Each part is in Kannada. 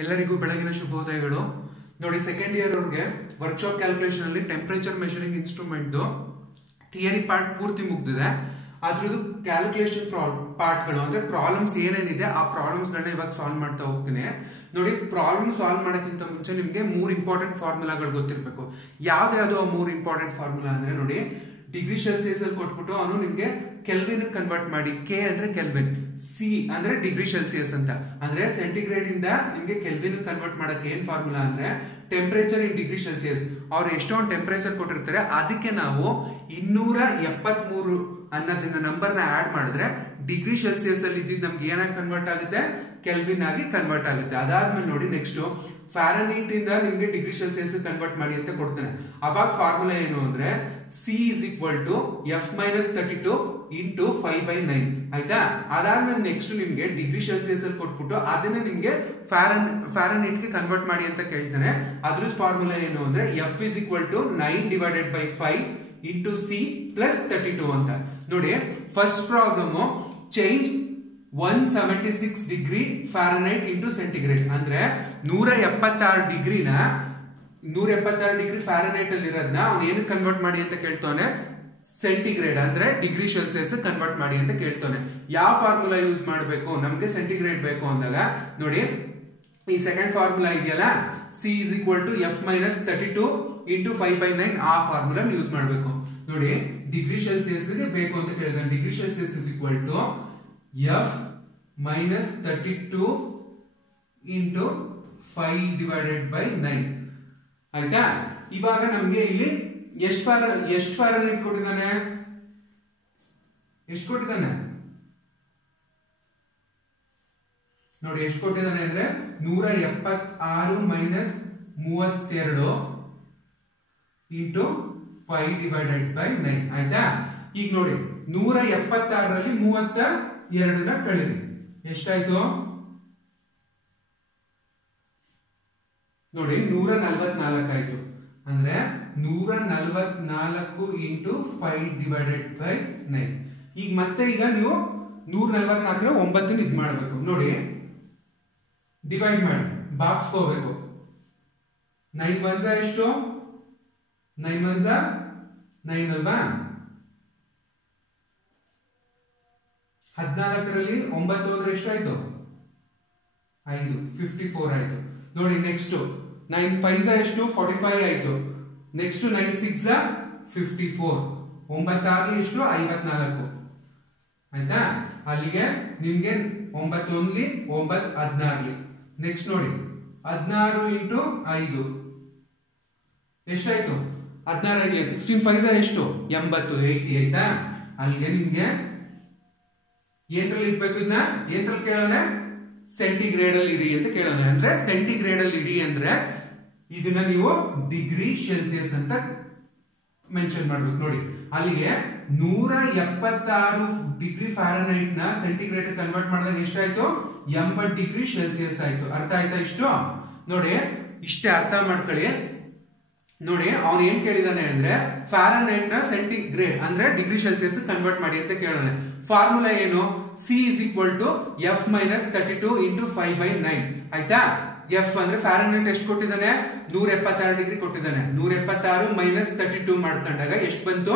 ಎಲ್ಲರಿಗೂ ಬೆಳಗಿನ ಶುಭೋದಯಗಳು. ನೋಡಿ, ಸೆಕೆಂಡ್ ಇಯರ್ ಅವ್ರಿಗೆ ವರ್ಕ್ಶಾಪ್ ಕ್ಯಾಲ್ಕುಲೇಷನ್ ಅಲ್ಲಿ temperature measuring instrument theory part ಪೂರ್ತಿ ಮುಗ್ದಿದೆ. ಅದ್ರದ್ದು ಕ್ಯಾಲ್ಕುಲೇಷನ್ ಪಾರ್ಟ್ಗಳು ಅಂದ್ರೆ ಪ್ರಾಬ್ಲಮ್ಸ್ ಏನೇನಿದೆ ಆ ಪ್ರಾಬ್ಲಮ್ಸ್ ಗಳನ್ನ ಇವಾಗ ಸಾಲ್ವ್ ಮಾಡ್ತಾ ಹೋಗ್ತೀನಿ. ನೋಡಿ, ಪ್ರಾಬ್ಲಮ್ ಸಾಲ್ವ್ ಮಾಡೋಕ್ಕಿಂತ ಮುಂಚೆ ನಿಮ್ಗೆ 3 ಇಂಪಾರ್ಟೆಂಟ್ ಫಾರ್ಮುಲಾಗಳು ಗೊತ್ತಿರಬೇಕು. ಯಾವ್ದು ಆ 3 ಇಂಪಾರ್ಟೆಂಟ್ ಫಾರ್ಮುಲಾ ಅಂದ್ರೆ ನೋಡಿ, ಡಿಗ್ರಿ ಸೆಲ್ಸಿಯಸ್ ಅಲ್ಲಿ ಕೊಟ್ಬಿಟ್ಟು ಅವನು ನಿಮ್ಗೆ ಕೆಲ್ವಿನ್ ಕನ್ವರ್ಟ್ ಮಾಡಿ, ಕೆ ಅಂದ್ರೆ ಕೆಲ್ವಿನ್, ಸಿ ಅಂದ್ರೆ ಡಿಗ್ರಿ ಸೆಲ್ಸಿಯಸ್ ಅಂತ. ಅಂದ್ರೆ ಸೆಂಟಿಗ್ರೇಡ್ ಇಂದ ನಿಮ್ಗೆ ಕೆಲ್ವಿನ್ ಕನ್ವರ್ಟ್ ಮಾಡಕ್ಕೆ ಏನ್ ಫಾರ್ಮುಲಾ ಅಂದ್ರೆ ಟೆಂಪರೇಚರ್ ಇನ್ ಡಿಗ್ರಿ ಸೆಲ್ಸಿಯಸ್. ಅವ್ರು ಎಷ್ಟೊಂದು ಟೆಂಪರೇಚರ್ ಕೊಟ್ಟಿರ್ತಾರೆ, ಅದಕ್ಕೆ ನಾವು 273 ಅನ್ನೋದನ್ನ ನಂಬರ್ ನ ಆಡ್ ಮಾಡಿದ್ರೆ ಡಿಗ್ರಿ ಸೆಲ್ಸಿಯಸ್ ಅಲ್ಲಿ ಇದ್ದಿದ್ದು ನಮ್ಗೆ ಏನಾಗಿ ಕನ್ವರ್ಟ್ ಆಗುತ್ತೆ, ಕೆಲ್ವಿನ್ ಆಗಿ ಕನ್ವರ್ಟ್ ಆಗುತ್ತೆ. ಅದಾದ್ಮೇಲೆ ನೋಡಿ, ನೆಕ್ಸ್ಟ್ ಫ್ಯಾರನೀಟ್ ಇಂದ ನಿಮ್ಗೆ ಡಿಗ್ರಿ ಸೆಲ್ಸಿಯಸ್ ಕನ್ವರ್ಟ್ ಮಾಡಿ ಅಂತ ಕೊಡ್ತಾನೆ. ಅವಾಗ ಫಾರ್ಮುಲಾ ಏನು ಅಂದ್ರೆ C is equal to F minus 32 into 5/9. ಆಯ್ತಾ? ಅದಾದ್ಮೇಲೆ ನೆಕ್ಸ್ಟ್ ನಿಮ್ಗೆ ಡಿಗ್ರಿ ಸೆಲ್ಸಿಯಸ್ ಅಲ್ಲಿ ಕೊಟ್ಬಿಟ್ಟು ಅದನ್ನ ನಿಮ್ಗೆ ಫ್ಯಾರನೀಟ್ ಗೆ ಕನ್ವರ್ಟ್ ಮಾಡಿ ಅಂತ ಕೇಳ್ತಾನೆ. ಅದ್ರ ಫಾರ್ಮುಲಾ ಏನು ಅಂದ್ರೆ F is equal to 9 divided by 5 into C plus 32 ಅಂತ. ನೋಡಿ, first problem change 176 degree Fahrenheit into centigrade. ಅಂದ್ರೆ 176 ಡಿಗ್ರಿನ 176 ಡಿಗ್ರಿ ಫ್ಯಾರನೈಟ್ ಅಲ್ಲಿ ಇರೋದನ್ನ ಅವ್ನು ಏನು ಕನ್ವರ್ಟ್ ಮಾಡಿ ಅಂತ ಕೇಳ್ತಾನೆ, ಸೆಂಟಿಗ್ರೇಡ್ ಅಂದ್ರೆ ಡಿಗ್ರಿ ಸೆಲ್ಸಿಯಸ್ ಕನ್ವರ್ಟ್ ಮಾಡಿ ಅಂತ ಕೇಳ್ತಾನೆ. ಯಾವ ಫಾರ್ಮುಲಾ ಯೂಸ್ ಮಾಡಬೇಕು, ನಮ್ಗೆ ಸೆಂಟಿಗ್ರೇಡ್ ಬೇಕು ಅಂದಾಗ ನೋಡಿ, ಈ ಸೆಕೆಂಡ್ ಫಾರ್ಮುಲಾ ಇದೆಯಲ್ಲ, C is equal to F minus 32 into 5/9, ಆ ಫಾರ್ಮುಲಾ ಯೂಸ್ ಮಾಡಬೇಕು. ನೋಡಿ, ಡಿಗ್ರಿ ಸೆಲ್ಸಿಯಸ್ ಗೆ ಬೇಕು ಅಂತ ಕೇಳಿದ್ರೆ degree Celsius is equal to F minus 32 into 5 divided by 9. ಆಯ್ತಾ? ಇವಾಗ ನಮ್ಗೆ ಇಲ್ಲಿ ಎಷ್ಟು ಫ್ಯಾರನೈಟ್ ಕೊಟ್ಟಿದ್ದಾನೆ, ಎಷ್ಟು ಕೊಟ್ಟಿದ್ದಾನೆ ನೋಡಿ, ಎಷ್ಟು ಕೊಟ್ಟಿದ್ದಾನೆ ಅಂದ್ರೆ 176 minus 32 into 5 divided by 9. ಆಯ್ತಾ? ಈಗ ನೋಡಿ, 176ರಲ್ಲಿ 32ನ ಕಳೀರಿ, ಎಷ್ಟಾಯ್ತು ನೋಡಿ, 144 ಆಯ್ತು. ಅಂದ್ರೆ 144 ಇಂಟು 5 ಡಿವೈಡೆಡ್ ಬೈ 9. ಈಗ ಮತ್ತೆ ನೀವು 144 9 ಇದ್ ಮಾಡಬೇಕು. ನೋಡಿ, ಡಿವೈಡ್ ಮಾಡಿ ಬಾಕ್ಸ್ ಹೋಗ್ಬೇಕು. 9 1 ಎಷ್ಟು, 9 1 9 ಅಲ್ವಾ? 14ರಲ್ಲಿ 9 ಹೋದ್ರೆ ಎಷ್ಟಾಯ್ತು, 5, 54 ಆಯ್ತು. ನೋಡಿ, ನೆಕ್ಸ್ಟ್ 9 5 ಎಷ್ಟು, 45 ಆಯ್ತು. ನೆಕ್ಸ್ಟ್ 9 6 54, 9 6 ಎಷ್ಟು, 54 ಆಯ್ತಾ? ಅಲ್ಲಿಗೆ ನಿಮ್ಗೆ 9 1 9 16. ನೆಕ್ಸ್ಟ್ ನೋಡಿ, 16 ಇಂಟು 5 ಎಷ್ಟಾಯ್ತು, 16 16 5 ಎಷ್ಟು, 80 80 ಆಯ್ತಾ? ಅಲ್ಲಿಗೆ ನಿಮ್ಗೆ ಏನ್ರಲ್ಲಿ ಇಡ್ಬೇಕು, ಇದನ್ನ ಏನ್ರಲ್ಲಿ ಕೇಳೋಣ, ಸೆಂಟಿಗ್ರೇಡ್ ಅಲ್ಲಿ ಇಡಿ ಅಂತ ಕೇಳೋಣ. ಅಂದ್ರೆ ಸೆಂಟಿಗ್ರೇಡ್ ಅಲ್ಲಿ ಇಡಿ ಅಂದ್ರೆ ಇದನ್ನ ನೀವು ಡಿಗ್ರಿ ಸೆಲ್ಸಿಯಸ್ ಅಂತ ಮೆನ್ಷನ್ ಮಾಡ್ಬೇಕು. ನೋಡಿ, ಅಲ್ಲಿಗೆ 176 ಡಿಗ್ರಿ ಫ್ಯಾರನೈಟ್ ನ ಸೆಂಟಿಗ್ರೇಡ್ ಕನ್ವರ್ಟ್ ಮಾಡಿದಾಗ ಎಷ್ಟಾಯ್ತು, 80 ಡಿಗ್ರಿ ಸೆಲ್ಸಿಯಸ್ ಆಯ್ತು. ಅರ್ಥ ಆಯ್ತಾ ಇಷ್ಟು? ನೋಡಿ, ಇಷ್ಟೇ ಅರ್ಥ ಮಾಡ್ಕೊಳ್ಳಿ. ನೋಡಿ, ಅವನು ಏನ್ ಕೇಳಿದಾನೆ ಅಂದ್ರೆ ಫ್ಯಾರನೈಟ್ ನ ಸೆಂಟಿಗ್ರೇಡ್ ಅಂದ್ರೆ ಡಿಗ್ರಿ ಸೆಲ್ಸಿಯಸ್ ಕನ್ವರ್ಟ್ ಮಾಡಿ ಅಂತ ಕೇಳೋಣ. ಫಾರ್ಮುಲಾ ಏನು, C is equal to F minus 32 into 5/9. ಆಯ್ತಾ? F ಅಂದ್ರೆ ಫ್ಯಾರನೈಟ್ ಎಷ್ಟು ಕೊಟ್ಟಿದ್ದಾನೆ, 176 ಡಿಗ್ರಿ ಕೊಟ್ಟಿದ್ದಾನೆ. 176 ಮೈನಸ್ 32 ಮಾಡ್ಕೊಂಡಾಗ ಎಷ್ಟು ಬಂತು,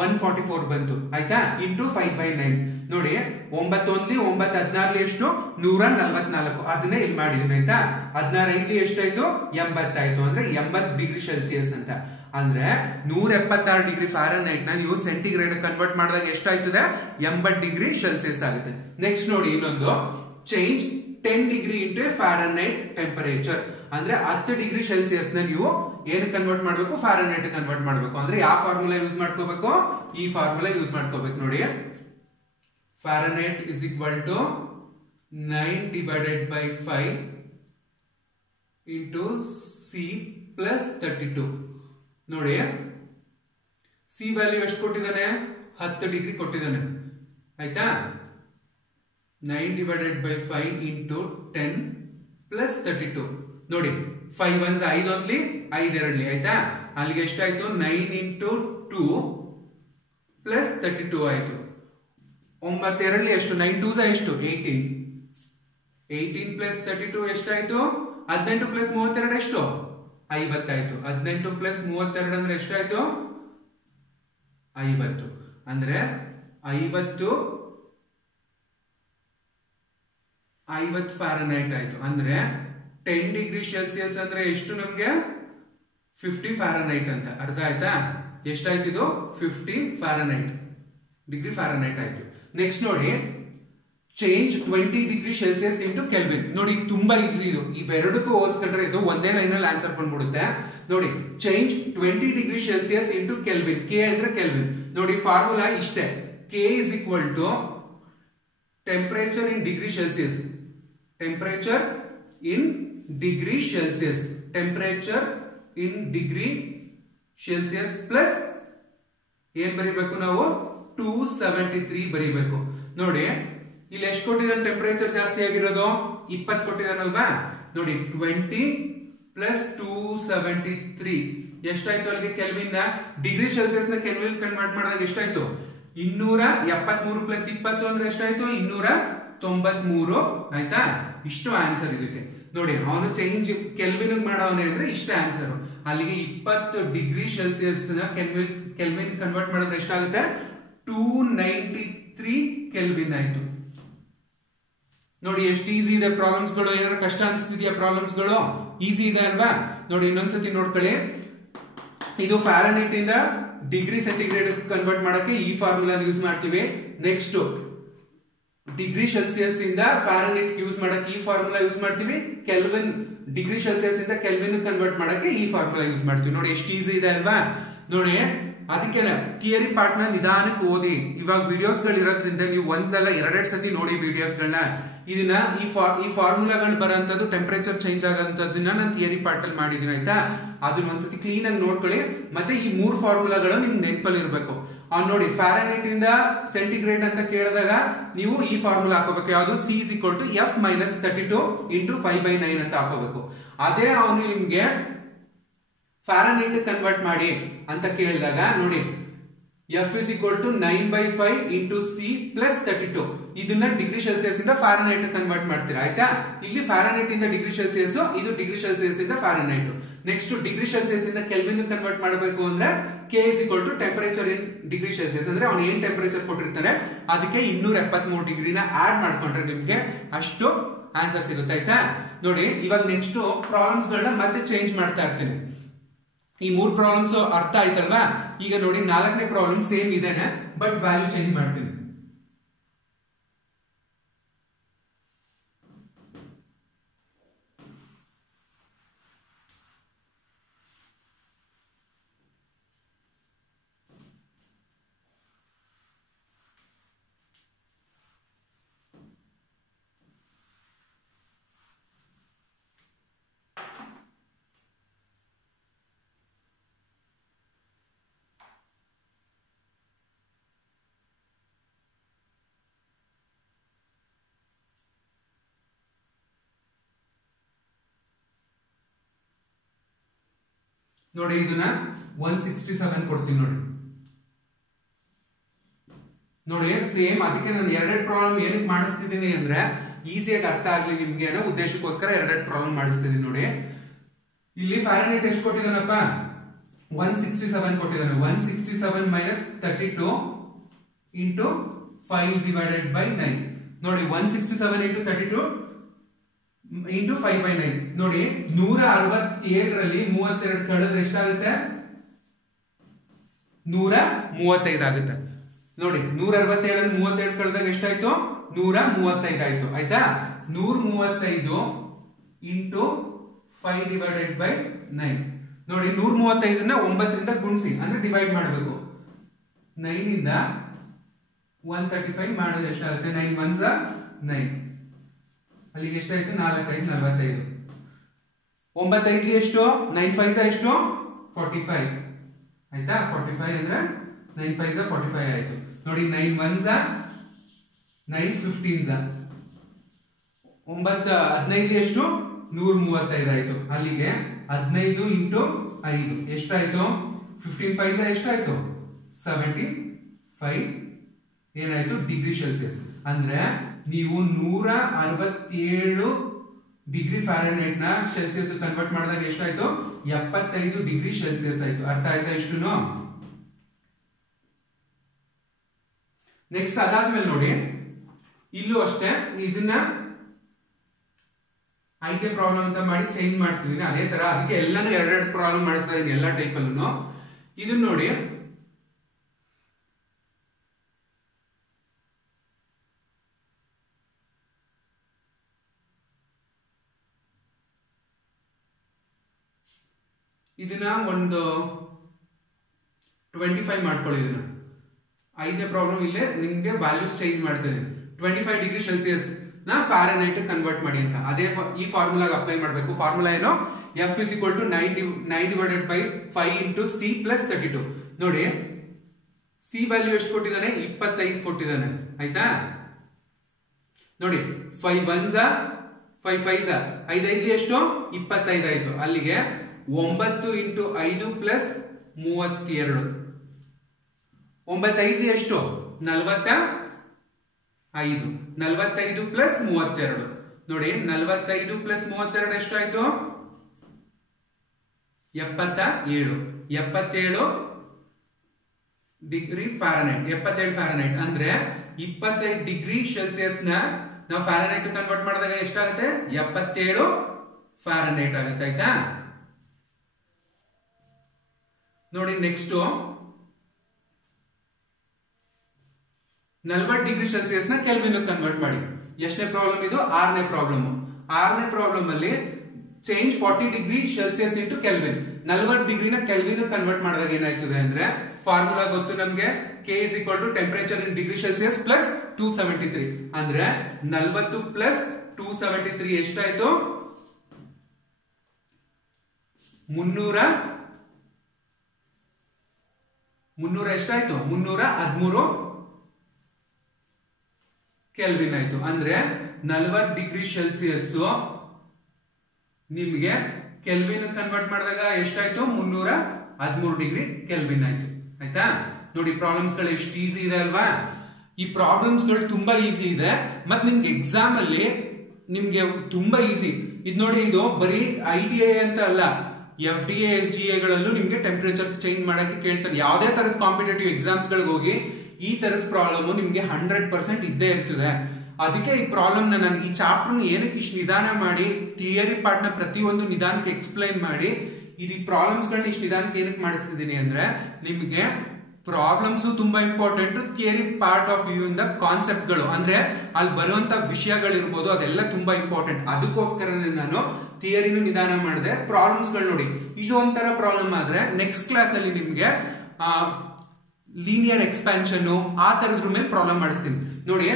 144 ಬಂತು. ಆಯ್ತಾ? ಇಂಟು 5/9. ನೋಡಿ, 9 1 9 16 ಎಷ್ಟು, 144. ಅದನ್ನೇ ಇಲ್ಲಿ ಮಾಡಿದೀನಿ. ಆಯ್ತಾ? 16 5 ಎಷ್ಟಾಯ್ತು, 80 ಆಯ್ತು. ಅಂದ್ರೆ 80 ಡಿಗ್ರಿ ಸೆಲ್ಸಿಯಸ್ ಅಂತ. ಅಂದ್ರೆ 176 ಡಿಗ್ರಿ ಫ್ಯಾರನೈಟ್ ನ ನೀವು ಸೆಂಟಿಗ್ರೇಡ್ ಕನ್ವರ್ಟ್ ಮಾಡಿದಾಗ ಎಷ್ಟಾಯ್ತದೆ, 80 ಡಿಗ್ರಿ ಸೆಲ್ಸಿಯಸ್ ಆಗುತ್ತೆ. ನೆಕ್ಸ್ಟ್ ನೋಡಿ, ಇನ್ನೊಂದು change 10 degree into Fahrenheit temperature. ಅಂದ್ರೆ 10 ಡಿಗ್ರಿ ಸೆಲ್ಸಿಯಸ್ ನ ನೀವು ಏನು ಕನ್ವರ್ಟ್ ಮಾಡಬೇಕು, ಫ್ಯಾರನೈಟ್ ಕನ್ವರ್ಟ್ ಮಾಡಬೇಕು. ಅಂದ್ರೆ ಯಾವ ಫಾರ್ಮುಲಾ ಯೂಸ್ ಮಾಡ್ಕೋಬೇಕು, ಈ ಫಾರ್ಮುಲಾ ಯೂಸ್ ಮಾಡ್ಕೋಬೇಕು. ನೋಡಿ, Fahrenheit is equal to 9 divided by 5 into C plus 32. ನೋಡಿ, ಸಿ ವ್ಯಾಲ್ಯೂ ಎಷ್ಟು ಕೊಟ್ಟಿದ್ದಾನೆ, 10 ಡಿಗ್ರಿ ಕೊಟ್ಟಿದ್ದಾನೆ. ಆಯ್ತಾ? 9 divided by 5 into 10 plus 32. ನೋಡಿ, 5 1 5 only 5 2. ಆಯ್ತಾ? ಅಲ್ಲಿಗೆ ಎಷ್ಟಾಯ್ತು, 9 into 2 plus 32 ಆಯ್ತು. 9 2 ಎಷ್ಟು, 9 2 ಎಷ್ಟು, 18. 18 ಪ್ಲಸ್ 32 ಎಷ್ಟಾಯ್ತು? 18 ಪ್ಲಸ್ 32 ಎಷ್ಟು? 50 ಆಯ್ತು. 18 ಪ್ಲಸ್ 32 ಅಂದ್ರೆ ಎಷ್ಟಾಯ್ತು? 50. ಅಂದ್ರೆ 50 ಫ್ಯಾರನೈಟ್ ಆಯ್ತು. ಅಂದ್ರೆ 10 ಡಿಗ್ರಿ ಸೆಲ್ಸಿಯಸ್ ಅಂದ್ರೆ ಎಷ್ಟು ನಮ್ಗೆ? 50 ಫ್ಯಾರನೈಟ್ ಅಂತ. ಅರ್ಥ ಆಯ್ತಾ? ಎಷ್ಟಾಯ್ತು ಇದು? 50 ಫ್ಯಾರನೈಟ್ ಡಿಗ್ರಿ ಫ್ಯಾರನೈಟ್ ಆಯ್ತು. ನೆಕ್ಸ್ಟ್ ನೋಡಿ, change 20 degree Celsius into kelvin. ನೋಡಿ ತುಂಬಾ ಈಸಿ ಇದು. ಇವೆರಡಕ್ಕೂ ಹೋಲ್ಸ್ಕೊಂಡ್ರೆ ಇದು ಒಂದೇ ಲೈನ್ ಅಲ್ಲಿ ಆನ್ಸರ್ ಬಂದ್ಬಿಡುತ್ತೆ. ನೋಡಿ, change 20 degree Celsius into Kelvin. K ಅಂದ್ರೆ ಕೆಲ್ವಿನ್. ನೋಡಿ ಫಾರ್ಮುಲಾ ಇಷ್ಟೇ. K is equal to temperature in degree Celsius. Temperature in degree Celsius. Temperature in degree Celsius plus ಏನ್ ಬರೀಬೇಕು ನಾವು? 273 ಬರೀಬೇಕು. ನೋಡಿ ಇಲ್ಲಿ ಎಷ್ಟು ಕೊಟ್ಟಿದ್ದಾನೆ? ಟೆಂಪರೇಚರ್ ಜಾಸ್ತಿ ಆಗಿರೋದು 20 ಕೊಟ್ಟಿದ್ದಾನಲ್ವಾ? ನೋಡಿ 20 ಪ್ಲಸ್ 273 ಎಷ್ಟಾಯ್ತು? ಅಲ್ಲಿಗೆ ಕೆಲ್ವಿನ್ ಡಿಗ್ರಿ ಸೆಲ್ಸಿಯಸ್ ನ ಕೆಲ್ವಿನ್ ಕನ್ವರ್ಟ್ ಮಾಡಿದಾಗ ಎಷ್ಟಾಯ್ತು? 273 ಪ್ಲಸ್ 20 ಅಂದ್ರೆ ಎಷ್ಟಾಯ್ತು? 293 ಆಯ್ತಾ? ಇಷ್ಟು ಆನ್ಸರ್ ಇದಕ್ಕೆ. ನೋಡಿ ಅವನು ಚೇಂಜ್ ಕೆಲ್ವಿನ್ ಮಾಡವನೆ ಅಂದ್ರೆ ಇಷ್ಟ ಆನ್ಸರ್. ಅಲ್ಲಿಗೆ 20 ಡಿಗ್ರಿ ಸೆಲ್ಸಿಯಸ್ ನ ಕೆಲ್ವಿನ್ ಕನ್ವರ್ಟ್ ಮಾಡಿದ್ರೆ ಎಷ್ಟಾಗುತ್ತೆ? 293 ಕೆಲ್ವಿನ್ ಆಯ್ತು. ನೋಡಿ ಎಷ್ಟು ಈಸಿ ಇದೆ ಪ್ರಾಬ್ಲಮ್ಸ್ ಗಳು. ಏನಾದ್ರು ಕಷ್ಟ ಅನಿಸ್ತಿದ್ಯಾ ಪ್ರಾಬ್ಲಮ್ಸ್ ಗಳು? ಈಸಿ ಇದೆ ಅಲ್ವಾ? ನೋಡಿ ಇನ್ನೊಂದ್ಸತಿ ನೋಡ್ಕೊಳ್ಳಿ. ಇದು ಫ್ಯಾರನೈಟ್ ಇಂದ ಡಿಗ್ರಿ ಸೆಂಟಿಗ್ರೇಡ್ ಕನ್ವರ್ಟ್ ಮಾಡಕ್ಕೆ ಈ ಫಾರ್ಮುಲಾ ಯೂಸ್ ಮಾಡ್ತೀವಿ. ನೆಕ್ಸ್ಟ್ ಡಿಗ್ರಿ ಸೆಲ್ಸಿಯಸ್ ಇಂದ ಫ್ಯಾರನೈಟ್ ಯೂಸ್ ಮಾಡಕ್ಕೆ ಈ ಫಾರ್ಮುಲಾ ಯೂಸ್ ಮಾಡ್ತೀವಿ. ಕೆಲ್ವಿನ್ ಡಿಗ್ರಿ ಸೆಲ್ಸಿಯಸ್ ಇಂದ ಕೆಲ್ವಿನ್ ಕನ್ವರ್ಟ್ ಮಾಡಕ್ಕೆ ಈ ಫಾರ್ಮುಲಾ ಯೂಸ್ ಮಾಡ್ತೀವಿ. ನೋಡಿ ಎಷ್ಟು ಈಸಿ ಇದೆ ಅಲ್ವಾ? ನೋಡಿ ಅದಕ್ಕೆ ಥಿಯರಿ ಪಾರ್ಟ್ ನ ನಿಧಾನಕ್ಕೆ ಓದಿ. ಇವಾಗ ವಿಡಿಯೋಸ್ ಗಳು ಇರೋದ್ರಿಂದ ನೀವು ಒಂದಲ್ಲ ಎರಡೆರಡು ಸತಿ ನೋಡಿ ವಿಡಿಯೋಸ್ ಗಳನ್ನ. ಇದನ್ನ ಈ ಫಾರ್ಮುಲಾಗಳು ಬರೋಂಥದ್ದು, ಟೆಂಪರೇಚರ್ ಚೇಂಜ್ ಆಗೋಂಥದ್ದನ್ನ ನಾನು ಥಿಯರಿ ಪಾರ್ಟ್ ಅಲ್ಲಿ ಮಾಡಿದೀನಿ ಆಯ್ತಾ? ಅದನ್ನ ಒಂದ್ಸತಿ ಕ್ಲೀನ್ ಆಗಿ ನೋಡ್ಕೊಳ್ಳಿ. ಮತ್ತೆ ಈ 3 ಫಾರ್ಮುಲಾಗಳು ನಿಮ್ಗೆ ನೆನಪಲ್ಲಿ ಇರಬೇಕು. ನೋಡಿ ಫ್ಯಾರನೈಟ್ ಇಂದ ಸೆಂಟಿಗ್ರೇಡ್ ಅಂತ ಕೇಳಿದಾಗ ನೀವು ಈ ಫಾರ್ಮುಲಾ ಹಾಕೋಬೇಕು. ಯಾವುದು? C is equal to F minus 32 into 5/9 ಅಂತ ಹಾಕೋಬೇಕು. ಅದೇ ಅವನು ನಿಮ್ಗೆ ಫ್ಯಾರನೈಟ್ ಕನ್ವರ್ಟ್ ಮಾಡಿ ಅಂತ ಕೇಳಿದಾಗ ನೋಡಿ F is equal to 9/5 into C plus 32. ಇದನ್ನ ಡಿಗ್ರಿ ಸೆಲ್ಸಿಯಸ್ ಇಂದ ಫ್ಯಾರನೈಟ್ ಕನ್ವರ್ಟ್ ಮಾಡ್ತೀರಾ ಆಯ್ತಾ? ಇಲ್ಲಿ ಫ್ಯಾರನೈಟ್ ಇಂದ ಡಿಗ್ರಿ ಸೆಲ್ಸಿಯಸ್, ಇದು ಡಿಗ್ರಿ ಸೆಲ್ಸಿಯಸ್ ಇಂದ ಫ್ಯಾರನೈಟ್. ನೆಕ್ಸ್ಟ್ ಡಿಗ್ರಿ ಸೆಲ್ಸಿಯಸ್ ಇಂದ ಕೆಲ್ವಿನ್ ಕನ್ವರ್ಟ್ ಮಾಡಬೇಕು ಅಂದ್ರೆ K is equal to temperature in degree Celsius. ಅಂದ್ರೆ ಅವ್ನು ಏನ್ ಟೆಂಪರೇಚರ್ ಕೊಟ್ಟಿರ್ತಾನೆ ಅದಕ್ಕೆ 273 ಡಿಗ್ರಿನ ಆಡ್ ಮಾಡ್ಕೊಂಡ್ರೆ ನಿಮ್ಗೆ ಅಷ್ಟು ಆನ್ಸರ್ ಸಿಗುತ್ತೆ ಆಯ್ತಾ? ನೋಡಿ ಇವಾಗ ನೆಕ್ಸ್ಟ್ ಪ್ರಾಬ್ಲಮ್ಸ್ ಗಳನ್ನ ಮತ್ತೆ ಚೇಂಜ್ ಮಾಡ್ತಾ ಇರ್ತೀನಿ. ಈ 3 ಪ್ರಾಬ್ಲಮ್ಸ್ ಅರ್ಥ ಆಯ್ತಲ್ವಾ? ಈಗ ನೋಡಿ 4ನೇ ಪ್ರಾಬ್ಲಮ್ ಸೇಮ್ ಇದೇನೆ, ಬಟ್ ವ್ಯಾಲ್ಯೂ ಚೇಂಜ್ ಮಾಡ್ತೀನಿ. ನೋಡಿ ಇದನ್ನ 167 ಕೊಡ್ತೀನಿ. ನೋಡಿ ಸೇಮ್. ಅದಕ್ಕೆ ನಾನು ಎರಡೆರಡು ಪ್ರಾಬ್ಲಮ್ ಏನಕ್ಕೆ ಮಾಡಿಸ್ತಿದ್ದೀನಿ ಅಂದ್ರೆ ಈಸಿಯಾಗಿ ಅರ್ಥ ಆಗ್ಲಿ ನಿಮ್ಗೆ ಅನ್ನೋ ಉದ್ದೇಶಕ್ಕೋಸ್ಕರ ಎರಡೆರಡು ಪ್ರಾಬ್ಲಮ್ ಮಾಡಿಸ್ತಿದ್ದೀನಿ. ನೋಡಿ ಇಲ್ಲಿ ಫ್ಯಾರನೈಟ್ ಎಷ್ಟು ಕೊಟ್ಟಿದ್ದಾನಪ್ಪ? 167 ಕೊಟ್ಟಿದ್ದಾನೆ. 167 minus 32 into 5 divided by 9. ನೋಡಿ 167 into 32 into 5/9. ನೋಡಿ 167ರಲ್ಲಿ 32 ಕಳೆದ್ರೆ ಎಷ್ಟಾಗುತ್ತೆ? 135 ಆಗುತ್ತೆ. ನೋಡಿ 167 32 ಕಳೆದಾಗ ಎಷ್ಟಾಯ್ತು? 135 ಆಯ್ತು ಆಯ್ತಾ? 135 into 5 divided by 9. ನೋಡಿ 135ನ್ನ 9ರಿಂದ ಗುಣಿಸಿ ಅಂದ್ರೆ ಡಿವೈಡ್ ಮಾಡಬೇಕು. 9 ಇಂದ 135 ಮಾಡಿದ್ರೆ ಎಷ್ಟಾಗುತ್ತೆ? 9 1s 9. ಅಲ್ಲಿಗೆ ಎಷ್ಟಾಯ್ತು? 4 5 45. 9 5 ಎಷ್ಟು? 9 5s ಎಷ್ಟು? 45 ಆಯ್ತಾ? 45 ಅಂದ್ರೆ 9 5s 45 ಆಯ್ತು. ನೋಡಿ 9 1s 9 15s 9 15 ಎಷ್ಟು? 135 ಆಯ್ತು. ಅಲ್ಲಿಗೆ 15 into 5 ಎಷ್ಟಾಯ್ತು? 15 5s ಎಷ್ಟಾಯ್ತು? 75 ಏನಾಯ್ತು? Degree Celsius. ಅಂದ್ರೆ ನೀವು 167 ಡಿಗ್ರಿ ಫ್ಯಾರನೈಟ್ ನ ಸೆಲ್ಸಿಯಸ್ ಕನ್ವರ್ಟ್ ಮಾಡಿದಾಗ ಎಷ್ಟಾಯ್ತು 75 ಡಿಗ್ರಿ ಸೆಲ್ಸಿಯಸ್ ಆಯ್ತು. ಅರ್ಥ ಆಯ್ತಾ ಇಷ್ಟುನು? ನೆಕ್ಸ್ಟ್ ಅದಾದ್ಮೇಲೆ ನೋಡಿ, ಇಲ್ಲೂ ಅಷ್ಟೇ ಇದನ್ನ 5ನೇ ಪ್ರಾಬ್ಲಮ್ ಅಂತ ಮಾಡಿ ಚೇಂಜ್ ಮಾಡ್ತಿದೀನಿ. ಅದೇ ತರ ಅದಕ್ಕೆ ಎಲ್ಲಾನು ಎರಡೆರಡು ಪ್ರಾಬ್ಲಮ್ ಮಾಡಿಸ್ತಾ ಇದೀನಿ ಎಲ್ಲಾ ಟೈಪ್ ಅಲ್ಲೂ. ಇದನ್ನ ನೋಡಿ, ಇದನ್ನ ಒಂದು 25 ಮಾಡ್ಕೊಳ್ಳಿ. ಇದನ್ನ 5ನೇ ಪ್ರಾಬ್ಲಮ್ ಇಲ್ಲೇ ನಿಮ್ಗೆ ವ್ಯಾಲ್ಯೂಸ್ ಚೇಂಜ್ ಮಾಡ್ತದೆ. 25 ಡಿಗ್ರಿ ಸೆಲ್ಸಿಯಸ್ ನ ಫ್ಯಾರನೈಟ್ ಕನ್ವರ್ಟ್ ಮಾಡಿ ಅಂತ ಅದೇ ಈ ಫಾರ್ಮುಲಾಗೆ ಅಪ್ಲೈ ಮಾಡಬೇಕು. ಫಾರ್ಮುಲಾ ಏನು? F is equal to 9 divided by 5 into C plus 32. ನೋಡಿ, C ವ್ಯಾಲ್ಯೂ ಎಷ್ಟು ಕೊಟ್ಟಿದ್ದಾನೆ? 25 ಕೊಟ್ಟಿದ್ದಾನೆ. ಆಯ್ತಾ? ನೋಡಿ, 5 1s 5 5s 5 5 ಎಷ್ಟು? 25 ಆಯ್ತು. ಅಲ್ಲಿಗೆ 9 into 5 plus 32. 9 5 ಎಷ್ಟು? 45. 45 plus 32. ನೋಡಿ, 45 plus 32 ಎಷ್ಟಾಯ್ತು? 77. 77 ಡಿಗ್ರಿ ಫ್ಯಾರನೈಟ್. 77 ಫ್ಯಾರನೈಟ್ ಅಂದ್ರೆ 25 ಡಿಗ್ರಿ ಸೆಲ್ಸಿಯಸ್ ನ ನಾವು ಫ್ಯಾರನೈಟ್ ಕನ್ವರ್ಟ್ ಮಾಡಿದಾಗ ಎಷ್ಟಾಗುತ್ತೆ? 77 ಫ್ಯಾರನೈಟ್ ಆಗುತ್ತೆ. ಆಯ್ತಾ? ನೋಡಿ, ನೆಕ್ಸ್ಟ್ 40 ಡಿಗ್ರಿ ಸೆಲ್ಸಿಯಸ್ ನ ಕೆಲ್ವಿನ್ ಕನ್ವರ್ಟ್ ಮಾಡಿ. ಎಷ್ಟನೇ ಪ್ರಾಬ್ಲಮ್ ಇದು? 6ನೇ ಪ್ರಾಬ್ಲಮ್. 6ನೇ ಪ್ರಾಬ್ಲಮ್ ಅಲ್ಲಿ change 40 degree Celsius into Kelvin. 40 ಡಿಗ್ರಿನ ಕೆಲ್ವಿನ್ ಕನ್ವರ್ಟ್ ಮಾಡಿದಾಗ ಏನಾಯ್ತದೆ ಅಂದ್ರೆ, ಫಾರ್ಮುಲಾ ಗೊತ್ತು ನಮ್ಗೆ, K is equal to temperature in degree Celsius plus 273. ಅಂದ್ರೆ 40 ಪ್ಲಸ್ 273 ಎಷ್ಟಾಯ್ತು? 300 ಎಷ್ಟಾಯ್ತು? 313 ಕೆಲ್ವಿನ್ ಆಯ್ತು. ಅಂದ್ರೆ 40 ಡಿಗ್ರಿ ಸೆಲ್ಸಿಯಸ್ ನಿಮ್ಗೆ ಕೆಲ್ವಿನ್ ಕನ್ವರ್ಟ್ ಮಾಡಿದಾಗ ಎಷ್ಟಾಯ್ತು? 313 ಡಿಗ್ರಿ ಕೆಲ್ವಿನ್ ಆಯ್ತು. ಆಯ್ತಾ? ನೋಡಿ, ಪ್ರಾಬ್ಲಮ್ಸ್ ಗಳು ಎಷ್ಟು ಈಸಿ ಇದೆ ಅಲ್ವಾ? ಈ ಪ್ರಾಬ್ಲಮ್ಸ್ ಗಳು ತುಂಬಾ ಈಸಿ ಇದೆ. ಮತ್ ನಿಮ್ಗೆ ಎಕ್ಸಾಮ್ ಅಲ್ಲಿ ನಿಮ್ಗೆ ತುಂಬಾ ಈಸಿ ಇದು. ನೋಡಿ, ಇದು ಬರೀ ITI ಅಂತ ಅಲ್ಲ, FDA SDA ಗಳಲ್ಲೂ ನಿಮ್ಗೆ ಟೆಂಪರೇಚರ್ ಚೇಂಜ್ ಮಾಡಕ್ಕೆ ಕೇಳ್ತಾರೆ. ಯಾವುದೇ ತರದ ಕಾಂಪಿಟೇಟಿವ್ ಎಕ್ಸಾಮ್ಸ್ ಗಳಿಗೆ ಹೋಗಿ ಈ ತರದ ಪ್ರಾಬ್ಲಮ್ ನಿಮ್ಗೆ 100% ಇದ್ದೇ ಇರ್ತದೆ. ಅದಕ್ಕೆ ಈ ಪ್ರಾಬ್ಲಮ್ ನಾನು ಈ ಚಾಪ್ಟರ್ ಏನಕ್ಕೆ ಇಷ್ಟು ನಿಧಾನ ಮಾಡಿ, ಥಿಯರಿ ಪಾರ್ಟ್ ನ ಪ್ರತಿಯೊಂದು ನಿಧಾನಕ್ಕೆ ಎಕ್ಸ್ಪ್ಲೈನ್ ಮಾಡಿ, ಇದು ಪ್ರಾಬ್ಲಮ್ಸ್ ಗಳನ್ನ ಇಷ್ಟು ನಿಧಾನಕ್ಕೆ ಏನಕ್ಕೆ ಮಾಡಿಸ್ತಿದ್ದೀನಿ ಅಂದ್ರೆ, ನಿಮ್ಗೆ ಪ್ರಾಬ್ಲಮ್ಸ್ ತುಂಬಾ important, theory part of view ಇಂದ ಕಾನ್ಸೆಪ್ಟ್ ಗಳು ಅಂದ್ರೆ ಅಲ್ಲಿ ಬರುವಂತ ವಿಷಯಗಳಿರ್ಬೋದು, ಅದೆಲ್ಲ ತುಂಬಾ ಇಂಪಾರ್ಟೆಂಟ್. ಅದಕ್ಕೋಸ್ಕರನೇ ನಾನು ಥಿಯರಿನೂ ನಿಧಾನ ಮಾಡಿದೆ. ಪ್ರಾಬ್ಲಮ್ಸ್ ಗಳು ನೋಡಿ, ಇದು ಒಂಥರ ಪ್ರಾಬ್ಲಮ್ ಆದ್ರೆ ನೆಕ್ಸ್ಟ್ ಕ್ಲಾಸ್ ಅಲ್ಲಿ ನಿಮ್ಗೆ ಲೀನಿಯರ್ ಎಕ್ಸ್ಪಾನ್ಷನ್ ಆ ತರದ್ರ ಮೇಲೆ ಪ್ರಾಬ್ಲಮ್ ಮಾಡಿಸ್ತೀನಿ. ನೋಡಿ,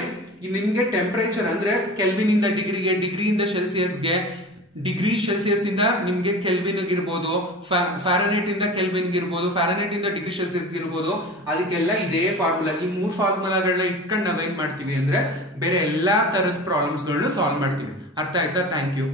ನಿಮ್ಗೆ ಟೆಂಪರೇಚರ್ ಅಂದ್ರೆ ಕೆಲ್ವಿನ್ ಇಂದ ಡಿಗ್ರಿಗೆ, ಡಿಗ್ರಿಯಿಂದ ಸೆಲ್ಸಿಯಸ್ಗೆ, ಡಿಗ್ರಿ ಸೆಲ್ಸಿಯಸ್ ಇಂದ ನಿಮ್ಗೆ ಕೆಲ್ವಿನ್ ಇರ್ಬೋದು, ಫ್ಯಾರನೈಟ್ ಇಂದ ಕೆಲ್ವಿನ್ ಇರ್ಬೋದು, ಫ್ಯಾರನೈಟ್ ಇಂದ ಡಿಗ್ರಿ ಸೆಲ್ಸಿಯಸ್ ಇರ್ಬೋದು. ಅದಕ್ಕೆಲ್ಲ ಇದೇ ಫಾರ್ಮುಲಾ. ಈ 3 ಫಾರ್ಮುಲಾಗಳನ್ನ ಇಟ್ಕೊಂಡು ನಾವೇನ್ ಮಾಡ್ತೀವಿ ಅಂದ್ರೆ ಬೇರೆ ಎಲ್ಲಾ ತರದ ಪ್ರಾಬ್ಲಮ್ಸ್ ಗಳನ್ನ ಸಾಲ್ವ್ ಮಾಡ್ತೀವಿ. ಅರ್ಥ ಆಯ್ತಾ? Thank you.